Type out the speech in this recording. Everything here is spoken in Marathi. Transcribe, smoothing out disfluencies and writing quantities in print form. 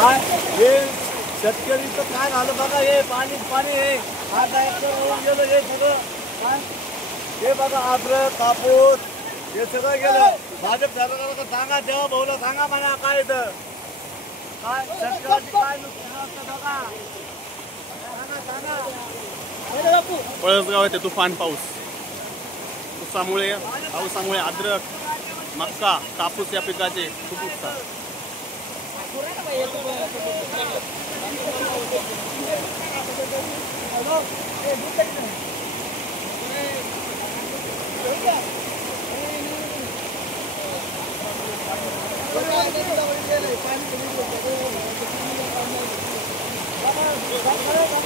काय हे शेतकरीचं काय झालं बघा, हे पाणी पाणी हे आता होऊन गेलं हे सगळं. काय हे बघा अद्रक कापूस हे सगळं गेलं. भाजप सरकारला सांगा, देवा भाऊला सांगा म्हणा काय इथं काय शेतकऱ्याची काय नुकसान असतं बघा. पळसगाव येथे तुफान पावसामुळे अद्रक मक्का कापूस या पिकाचे खूप नुकसान. पाणी